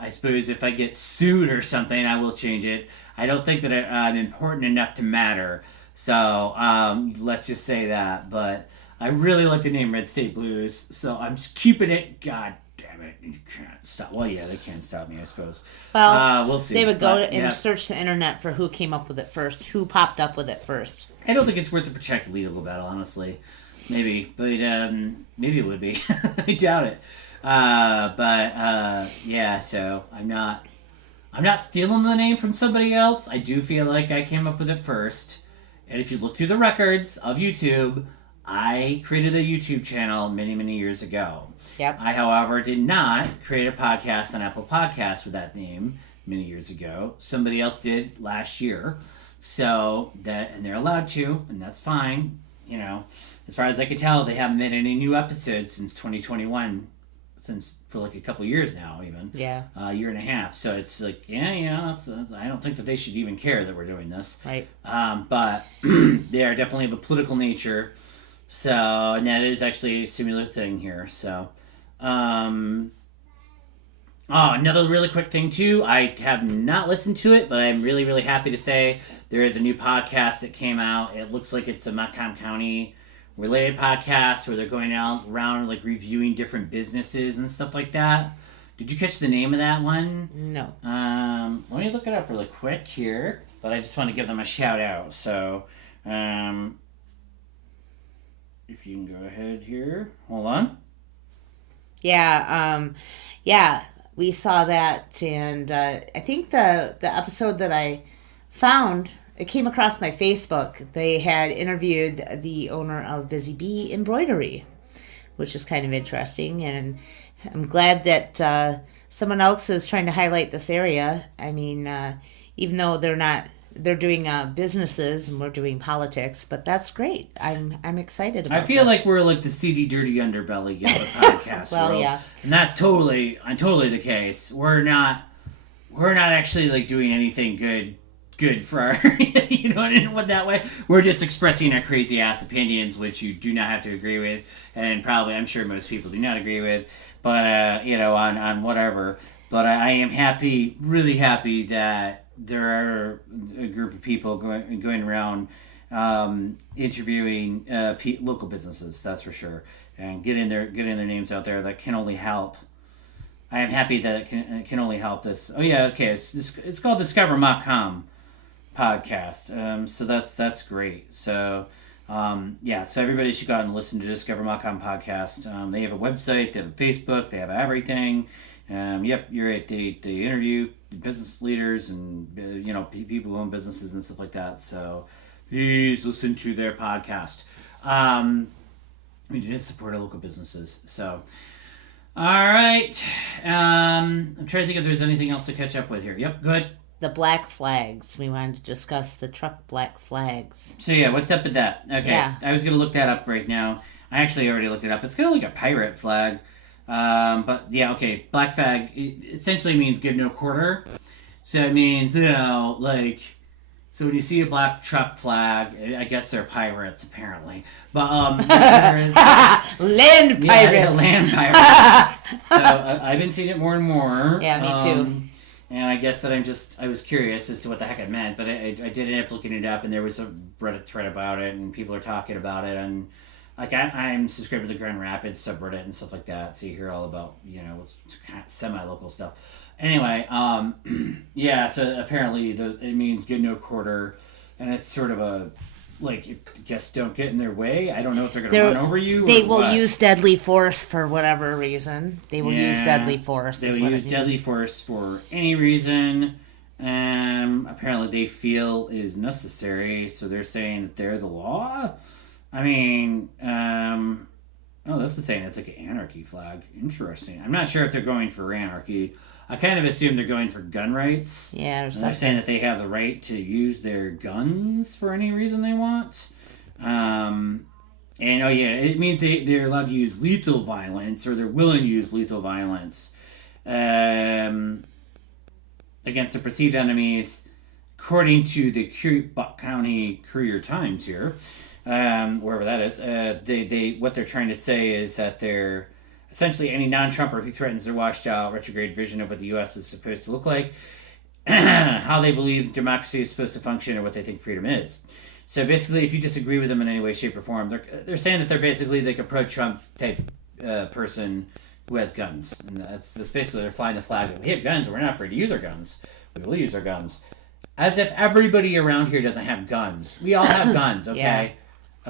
I suppose if I get sued or something, I will change it. I don't think that I'm important enough to matter. So, let's just say that. But I really like the name Red State Blues, so I'm just keeping it. God damn it. You can't stop. Well, yeah, they can't stop me, I suppose. Well, we'll see. They would go and search the internet for who came up with it first, who popped up with it first. I don't think it's worth the protracted legal battle, honestly. Maybe, but maybe it would be. I doubt it. Yeah, so I'm not stealing the name from somebody else. I do feel like I came up with it first. And if you look through the records of YouTube, I created a YouTube channel many, many years ago. Yep. I, however, did not create a podcast on Apple Podcasts with that name many years ago. Somebody else did last year. And they're allowed to, and that's fine. As far as I can tell, they haven't made any new episodes since 2021. For like a couple of years now, even. Yeah. A year and a half. So it's like, I don't think that they should even care that we're doing this. Right. But they are definitely of a political nature. So, and that is actually a similar thing here. So, another really quick thing too. I have not listened to it, but I'm really, really happy to say there is a new podcast that came out. It looks like it's a Macomb County related podcast where they're going around like reviewing different businesses and stuff like that. Did you catch the name of that one? No. Let me look it up really quick here, but I just want to give them a shout out. So, if you can go ahead here, hold on. Yeah. We saw that, and I think the episode that I found. It came across my Facebook. They had interviewed the owner of Busy Bee Embroidery, which is kind of interesting. And I'm glad that someone else is trying to highlight this area. I mean, even though they're doing businesses and we're doing politics, but that's great. I'm excited about it. I feel like we're like the seedy, dirty underbelly of the podcast well, world. Yeah. And that's totally the case. We're not actually like doing anything good for our, what that way. We're just expressing our crazy ass opinions, which you do not have to agree with, and probably I'm sure most people do not agree with. But on whatever. But I am happy, really happy that there are a group of people going around interviewing local businesses. That's for sure, and getting their names out there. That can only help. I am happy that it can only help this. Oh yeah, okay. It's called Discover Macomb podcast. So that's great. So so everybody should go out and listen to Discover Macomb podcast. They have a website, they have a Facebook, they have everything. You're right. They interview business leaders and people who own businesses and stuff like that. So please listen to their podcast. We need to support our local businesses. So. All right. I'm trying to think if there's anything else to catch up with here. Yep, go ahead. The black flags. We wanted to discuss the truck black flags. So yeah, what's up with that? Okay, yeah. I was going to look that up right now. I actually already looked it up. It's kind of like a pirate flag. But yeah, okay. Black flag essentially means give no quarter. So it means, so when you see a black truck flag, I guess they're pirates apparently. But land pirates. Yeah, land pirates. So I've been seeing it more and more. Yeah, me too. And I guess that I was curious as to what the heck it meant, but I did end up looking it up, and there was a Reddit thread about it, and people are talking about it, and like I'm subscribed to the Grand Rapids subreddit and stuff like that, so you hear all about semi-local stuff. Anyway, so apparently it means give no quarter, and it's sort of a guess don't get in their way. I don't know if they're going to run over you. They will use deadly force for whatever reason. They will use deadly force. They will use deadly force for any reason. Apparently they feel is necessary, so they're saying that they're the law. I mean, Oh, this is saying it's like an anarchy flag. Interesting. I'm not sure if they're going for anarchy. I kind of assume they're going for gun rights. Yeah, or and something. they're saying that they have the right to use their guns for any reason they want. And oh yeah, it means they're allowed to use lethal violence, or they're willing to use lethal violence against the perceived enemies, according to the Buck County Courier-Times here, wherever that is. They what they're trying to say is that they're essentially any non-Trumper who threatens their washed-out retrograde vision of what the U.S. is supposed to look like, how they believe democracy is supposed to function, or what they think freedom is. So basically, if you disagree with them in any way, shape, or form, they're saying that they're basically like a pro-Trump type person who has guns. And that's basically, they're flying the flag that we have guns and we're not afraid to use our guns. We will use our guns. As if everybody around here doesn't have guns. We all have guns, okay? Yeah.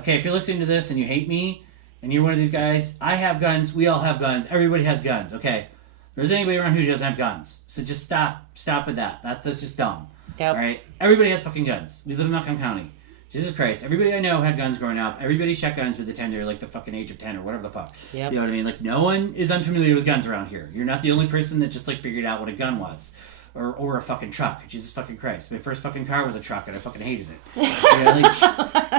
Okay, if you're listening to this and you hate me, and you're one of these guys, I have guns, we all have guns, everybody has guns, okay? There's anybody around who doesn't have guns. So just stop with that. That's just dumb. Yep. All right? Everybody has fucking guns. We live in Malcolm County. Jesus Christ. Everybody I know had guns growing up. Everybody shot guns with the time they were like the fucking age of 10 or whatever the fuck. Yep. You know what I mean? Like, no one is unfamiliar with guns around here. You're not the only person that just like figured out what a gun was. Or a fucking truck. Jesus fucking Christ. My first fucking car was a truck and I fucking hated it. You know, like,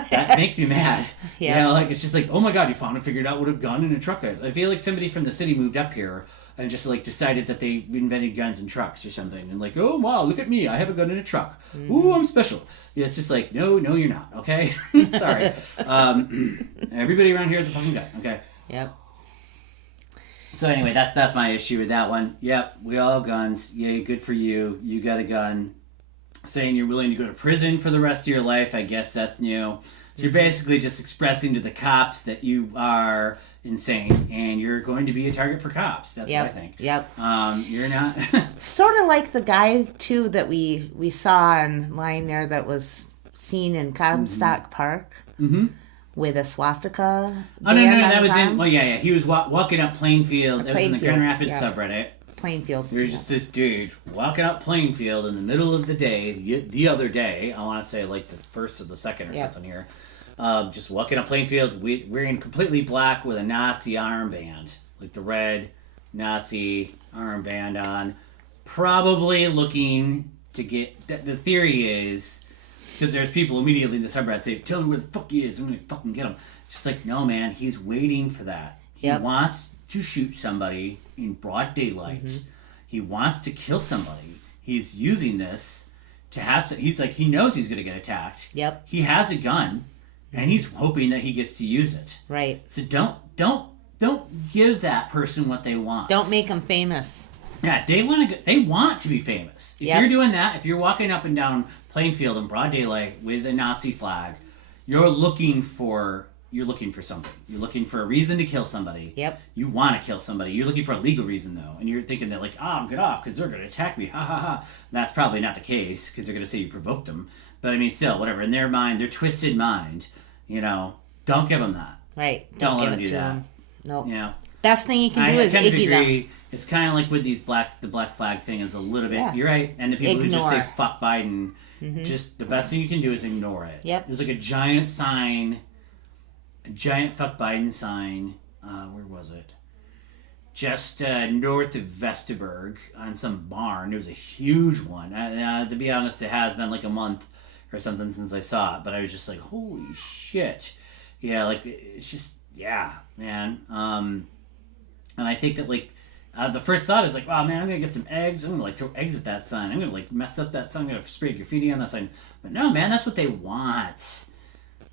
that makes me mad. Yeah. You know, like, it's just like, oh my god, you finally figured out what a gun and a truck is. I feel like somebody from the city moved up here and just like decided that they invented guns and trucks or something. And like, oh wow, look at me. I have a gun and a truck. Mm-hmm. Ooh, I'm special. Yeah, it's just like, no, you're not. Okay? Sorry. Everybody around here has a fucking gun. Okay? Yep. So anyway, that's my issue with that one. Yep, we all have guns. Yay, good for you. You got a gun. Saying you're willing to go to prison for the rest of your life, I guess that's new. So you're basically just expressing to the cops that you are insane and you're going to be a target for cops. That's what I think. Yep. You're not... Sort of like the guy, too, that we saw online there that was seen in Comstock Park. Mm-hmm. With a swastika. Oh, no, that was in... Well, yeah. He was walking up Plainfield. That was in the Grand Rapids subreddit. Plainfield. There's just this dude walking up Plainfield in the middle of the day, the other day, I want to say like the first or the second or something here, just walking up Plainfield, wearing completely black with a Nazi armband, like the red Nazi armband on, probably looking to get... The theory is... Because there's people immediately in the subreddit say, tell me where the fuck he is, I'm going to fucking get him. It's just like, no, man, he's waiting for that. He wants to shoot somebody in broad daylight. Mm-hmm. He wants to kill somebody. He's using this to have... He's like, he knows he's going to get attacked. Yep. He has a gun, and he's hoping that he gets to use it. Right. So don't give that person what they want. Don't make them famous. Yeah, they want to be famous. If you're doing that, if you're walking up and down Plainfield in broad daylight with a Nazi flag, you're looking for something. You're looking for a reason to kill somebody. Yep. You want to kill somebody. You're looking for a legal reason though, and you're thinking that like, get off because they're going to attack me. Ha ha ha. And that's probably not the case because they're going to say you provoked them. But I mean, still, whatever. In their mind, their twisted mind, don't give them that. Right. Don't let them do that. No. Nope. Yeah. Best thing you can do is icky them. It's kind of like with these the black flag thing is a little bit. Yeah. You're right. And the people who just say fuck Biden. Mm-hmm. Just the best thing you can do is ignore it. Yep. There's like a giant sign, a giant fuck Biden sign. Where was it? Just north of Vestaburg on some barn. There was a huge one. To be honest, it has been like a month or something since I saw it, but I was just like, holy shit. Yeah, like it's just man. And I think that like. The first thought is like, oh man, I'm going to get some eggs. I'm going to like throw eggs at that sign. I'm going to like mess up that sign. I'm going to spray graffiti on that sign. But no, man, that's what they want.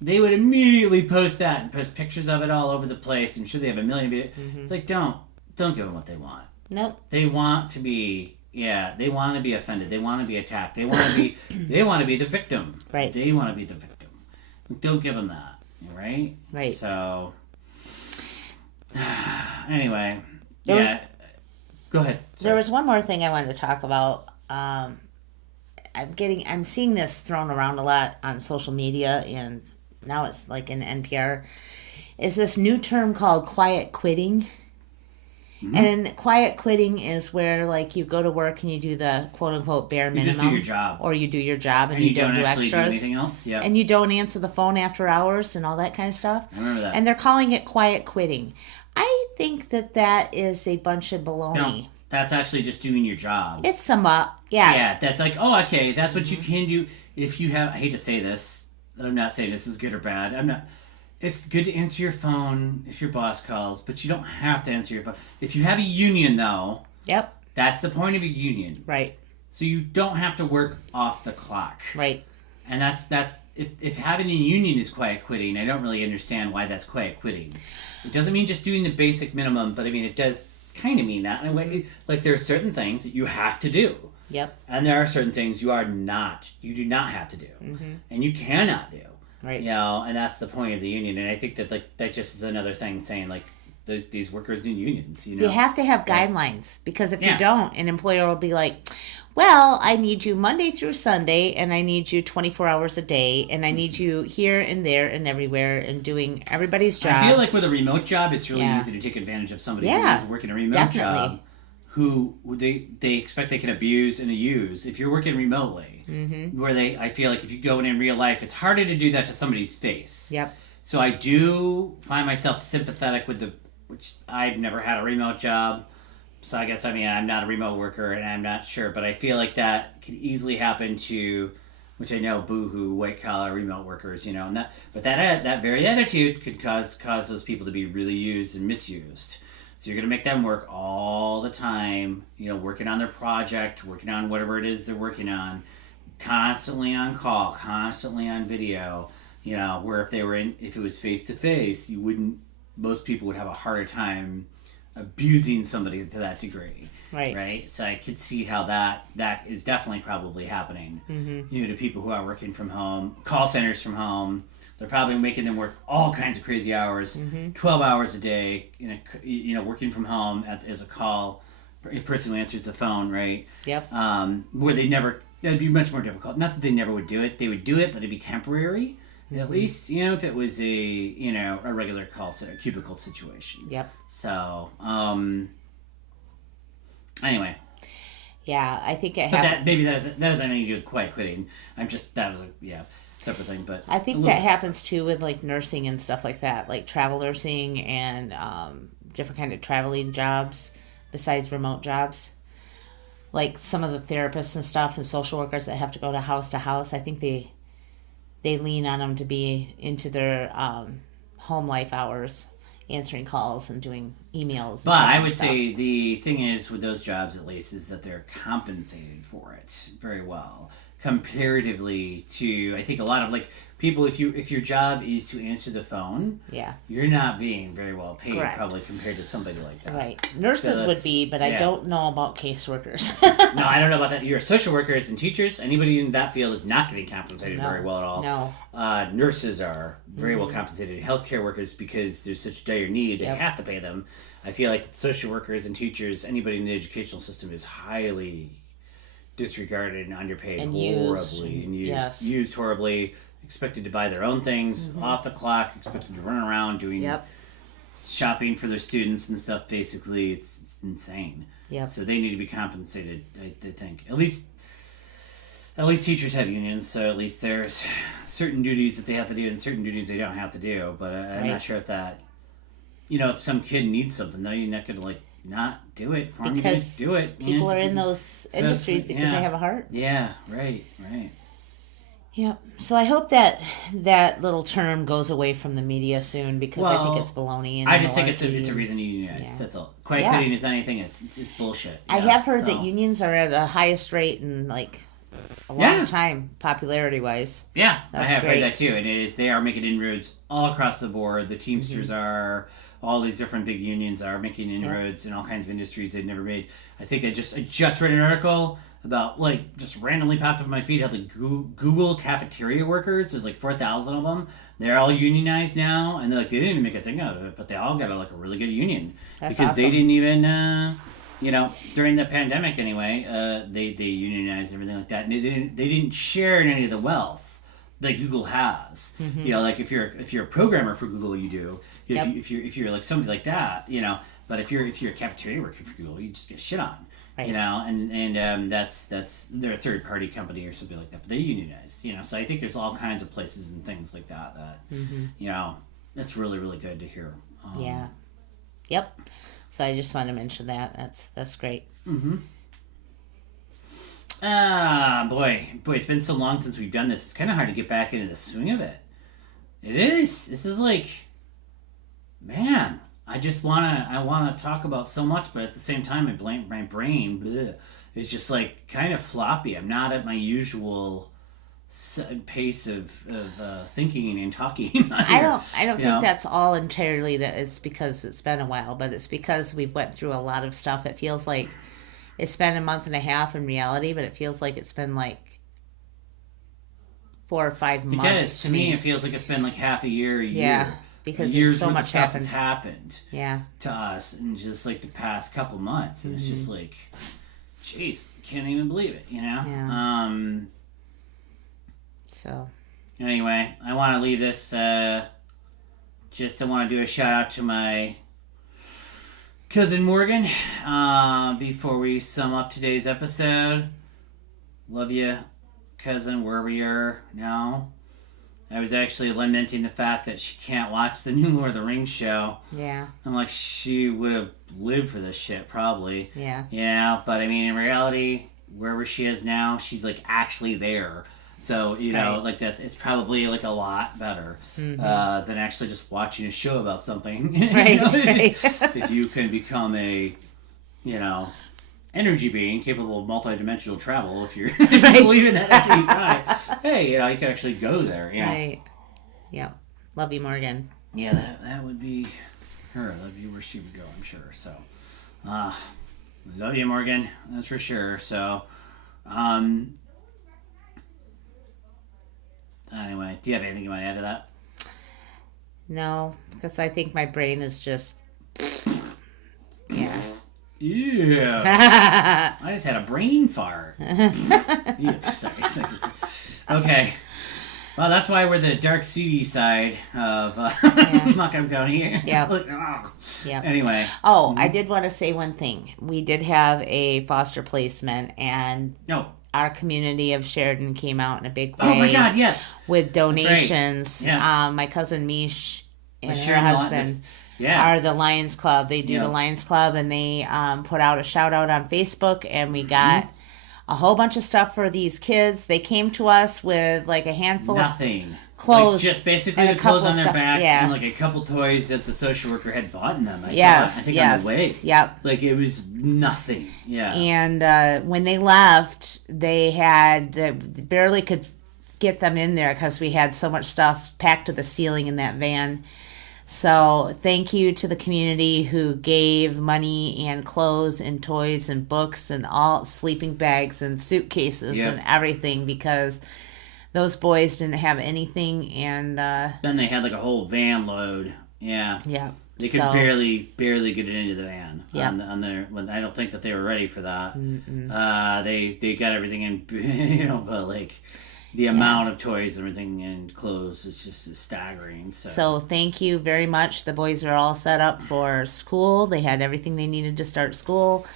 They would immediately post that and post pictures of it all over the place. I'm sure they have a million videos. Mm-hmm. It's like, don't give them what they want. Nope. They want to be, they want to be offended. They want to be attacked. They want to be, they want to be the victim. Right. They want to be the victim. Don't give them that. Right? Right. So, anyway, Go ahead. Sorry. There was one more thing I wanted to talk about. I'm seeing this thrown around a lot on social media, and now it's like in NPR. Is this new term called quiet quitting? Mm-hmm. And quiet quitting is where like you go to work and you do the quote unquote bare minimum. You just do your job. Or you do your job and you don't do actually extras. do anything else. Yeah. And you don't answer the phone after hours and all that kind of stuff. I remember that. And they're calling it quiet quitting. I think that is a bunch of baloney. No, that's actually just doing your job. It's some yeah. Yeah, that's like, oh, okay, that's what you can do if you have. I hate to say this. I'm not saying this is good or bad. I'm not. It's good to answer your phone if your boss calls, but you don't have to answer your phone. If you have a union, though, yep, that's the point of a union, right? So you don't have to work off the clock, right? And that's if having a union is quiet quitting, I don't really understand why that's quiet quitting. It doesn't mean just doing the basic minimum, but I mean it does kind of mean that in a way. Like there are certain things that you have to do. Yep. And there are certain things you do not have to do, and you cannot do. Right. You know, and that's the point of the union. And I think that like that just is another thing saying like these workers need unions. You know, you have to have guidelines because if Yeah. you don't, an employer will be like, "Well, I need you Monday through Sunday, and I need you 24 hours a day, and I need you here and there and everywhere, and doing everybody's job." I feel like with a remote job, it's really Yeah. easy to take advantage of somebody Yeah, who's working a remote definitely. job, who they expect they can abuse and use if you're working remotely. Where I feel like if you go in real life, it's harder to do that to somebody's face. Yep. So I do find myself sympathetic with which I've never had a remote job. So I guess, I mean, I'm not a remote worker and I'm not sure, but I feel like that could easily happen to, which I know, boohoo, white collar remote workers, you know, and that very attitude could cause those people to be really used and misused. So you're going to make them work all the time, you know, working on their project, working on whatever it is they're working on, constantly on call, constantly on video, you know, where if it was face to face, most people would have a harder time abusing somebody to that degree. Right. So I could see how that is definitely probably happening, you know, to people who are working from home, call centers from home. They're probably making them work all kinds of crazy hours, 12 hours a day, you know, working from home as a person who answers the phone, right? Yep. Where that'd be much more difficult. Not that they never would do it. They would do it, but it'd be temporary, at least, you know, if it was a regular call center, cubicle situation. Yep. So, anyway. Yeah, I think it But happened. that has nothing to do with quiet quitting. That was a separate thing, but I think that happens too with like nursing and stuff like that, like travel nursing and different kind of traveling jobs besides remote jobs. Like some of the therapists and stuff and social workers that have to go to house, I think they lean on them to be into their home life hours, answering calls and doing emails. But I would say the thing is with those jobs, at least, is that they're compensated for it very well comparatively to, I think, a lot of like people. If your job is to answer the phone, you're not being very well paid. Correct. Probably compared to somebody like that. Right, nurses would be, but I don't know about caseworkers. No, I don't know about that. Your social workers and teachers, anybody in that field is not getting compensated very well at all. No. Nurses are very well compensated. Healthcare workers, because there's such dire need, they have to pay them. I feel like social workers and teachers, anybody in the educational system is highly disregarded and underpaid and horribly used horribly, expected to buy their own things off the clock, expected to run around doing shopping for their students and stuff. Basically, it's insane. So they need to be compensated, I think. At least teachers have unions, so at least there's certain duties that they have to do and certain duties they don't have to do. But I'm not sure if that, you know, if some kid needs something, though, you're not going to not do it for them. Because do it. People are in those industries because they have a heart. Yeah, right. Yep. So I hope that little term goes away from the media soon, because I think it's baloney. And I just think it's a reason to unionize. That's all. Quiet quitting is not anything. It's bullshit. I have heard that unions are at the highest rate in like a long time, popularity wise. Yeah, that's I have great. heard that too, and they are making inroads all across the board. The Teamsters are. All these different big unions are making inroads in all kinds of industries they've never made. I think I just read an article about, like, just randomly popped up on my feed, how the Google cafeteria workers, there's like 4,000 of them, they're all unionized now, and they didn't even make a thing out of it, but they all got a really good union. That's because awesome. They didn't even, during the pandemic anyway, they unionized and everything like that, and they didn't share in any of the wealth that Google has. You know, like if you're a programmer for Google, you do. If you're like somebody like that, But if you're a cafeteria worker for Google, you just get shit on. Right. You know, and that's they're a third party company or something like that, but they unionize. You know, so I think there's all kinds of places and things like that you know, that's really really good to hear. Yeah. Yep. So I just wanted to mention that. That's great. Boy, it's been so long since we've done this. It's kind of hard to get back into the swing of it. It is. This is like, man, I wanna talk about so much, but at the same time, my brain bleh, is just like kind of floppy. I'm not at my usual pace of thinking and talking. I don't think that's all entirely that it's because it's been a while, but it's because we've went through a lot of stuff. It feels like it's been a month and a half in reality, but it feels like it's been like 4 or 5 months. It does. To me, it feels like it's been like half a year, Yeah, because there's so much stuff has happened. Yeah. To us in just like the past couple months, and it's just like, jeez, can't even believe it. You know. Yeah. So. Anyway, I want to leave this. Just I want to do a shout out to my cousin Morgan before we sum up today's episode. Love you, cousin, wherever you're now. I was actually lamenting the fact that she can't watch the new Lord of the Rings show. Yeah. I'm like, she would have lived for this shit, probably. Yeah. Yeah, but I mean, in reality, wherever she is now, she's like actually there. So, you know, like it's probably like a lot better than actually just watching a show about something. Right, You know? right. If you can become a, you know, energy being capable of multidimensional travel, if you believe in that energy, hey, you know, you can actually go there. Yeah. Right. Yeah. Love you, Morgan. Yeah, that would be her. That'd be where she would go, I'm sure. So, love you, Morgan. That's for sure. So, anyway, do you have anything you want to add to that? No, because I think my brain is just. Yeah. Yeah. I just had a brain fart. Yeah, sorry. Okay. Well, that's why we're the dark, seedy side of Macomb County. Yeah. Like, oh. Yeah. Anyway. Oh, I did want to say one thing. We did have a foster placement, and our community of Sheridan came out in a big way. Oh my God! Yes. With donations. Yeah. My cousin Mish and her Sheridan husband. Yeah. Are the Lions Club. They do the Lions Club, and they put out a shout out on Facebook, and we got a whole bunch of stuff for these kids. They came to us with like a handful of clothes, like just basically and the clothes on their stuff. backs and like a couple toys that the social worker had bought in them. On the way. Yep. Like it was nothing. Yeah. And when they left, they barely could get them in there because we had so much stuff packed to the ceiling in that van. So thank you to the community who gave money and clothes and toys and books and all sleeping bags and suitcases and everything, because those boys didn't have anything. And then they had like a whole van load. Yeah. Yeah. They could barely get it into the van. Yeah. On their, when I don't think that they were ready for that. They got everything in, you know, but like. The amount of toys and everything and clothes is just staggering. So thank you very much. The boys are all set up for school. They had everything they needed to start school.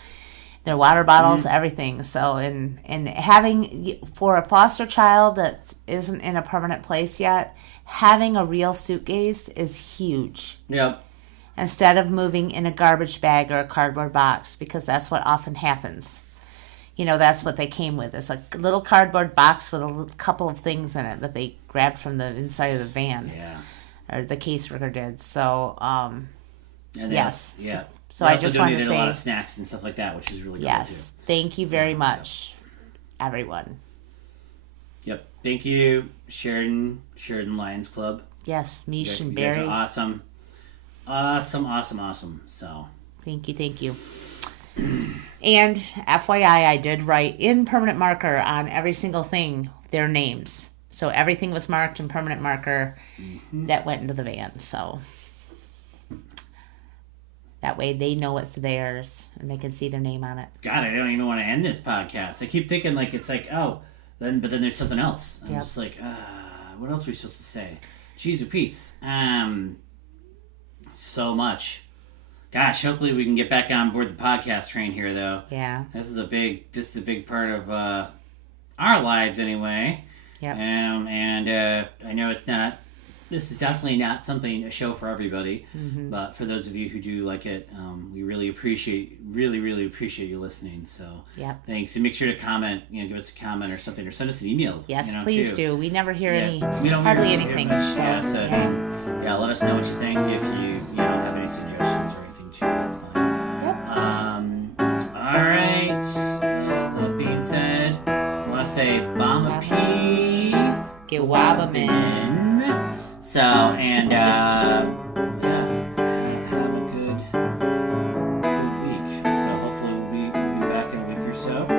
Their water bottles, everything. So and having, for a foster child that isn't in a permanent place yet, having a real suitcase is huge. Yep. Instead of moving in a garbage bag or a cardboard box, because that's what often happens. You know, that's what they came with. It's a little cardboard box with a couple of things in it that they grabbed from the inside of the van. Yeah. Or the caseworker did. So, yes. Yeah. So I just wanted to say. A lot of snacks and stuff like that, which is really cool yes. too. Thank you very much, everyone. Yep. Thank you, Sheridan Lions Club. Yes, Mish and you Barry. guys are awesome. Awesome. So. Thank you. And FYI, I did write in permanent marker on every single thing their names. So everything was marked in permanent marker that went into the van. So that way they know it's theirs and they can see their name on it. God, I don't even want to end this podcast. I keep thinking like it's like, but then there's something else. I'm just like, what else are we supposed to say? Jeez, repeats. So much. Gosh, hopefully we can get back on board the podcast train here, though. Yeah. This is a big part of our lives, anyway. Yep. And I know this is definitely not a show for everybody, but for those of you who do like it, we really appreciate you listening. So yep. Thanks, and make sure to comment. Give us a comment or something, or send us an email. Yes, please too. do. We never hear We don't hardly hear anything. Much, yeah, let us know what you think. If you have any suggestions or anything too, that's fine. Yep. All right. That being said, I want to say Bama P. Gewabamin. So, and have a good week. So hopefully we'll be back in a week or so.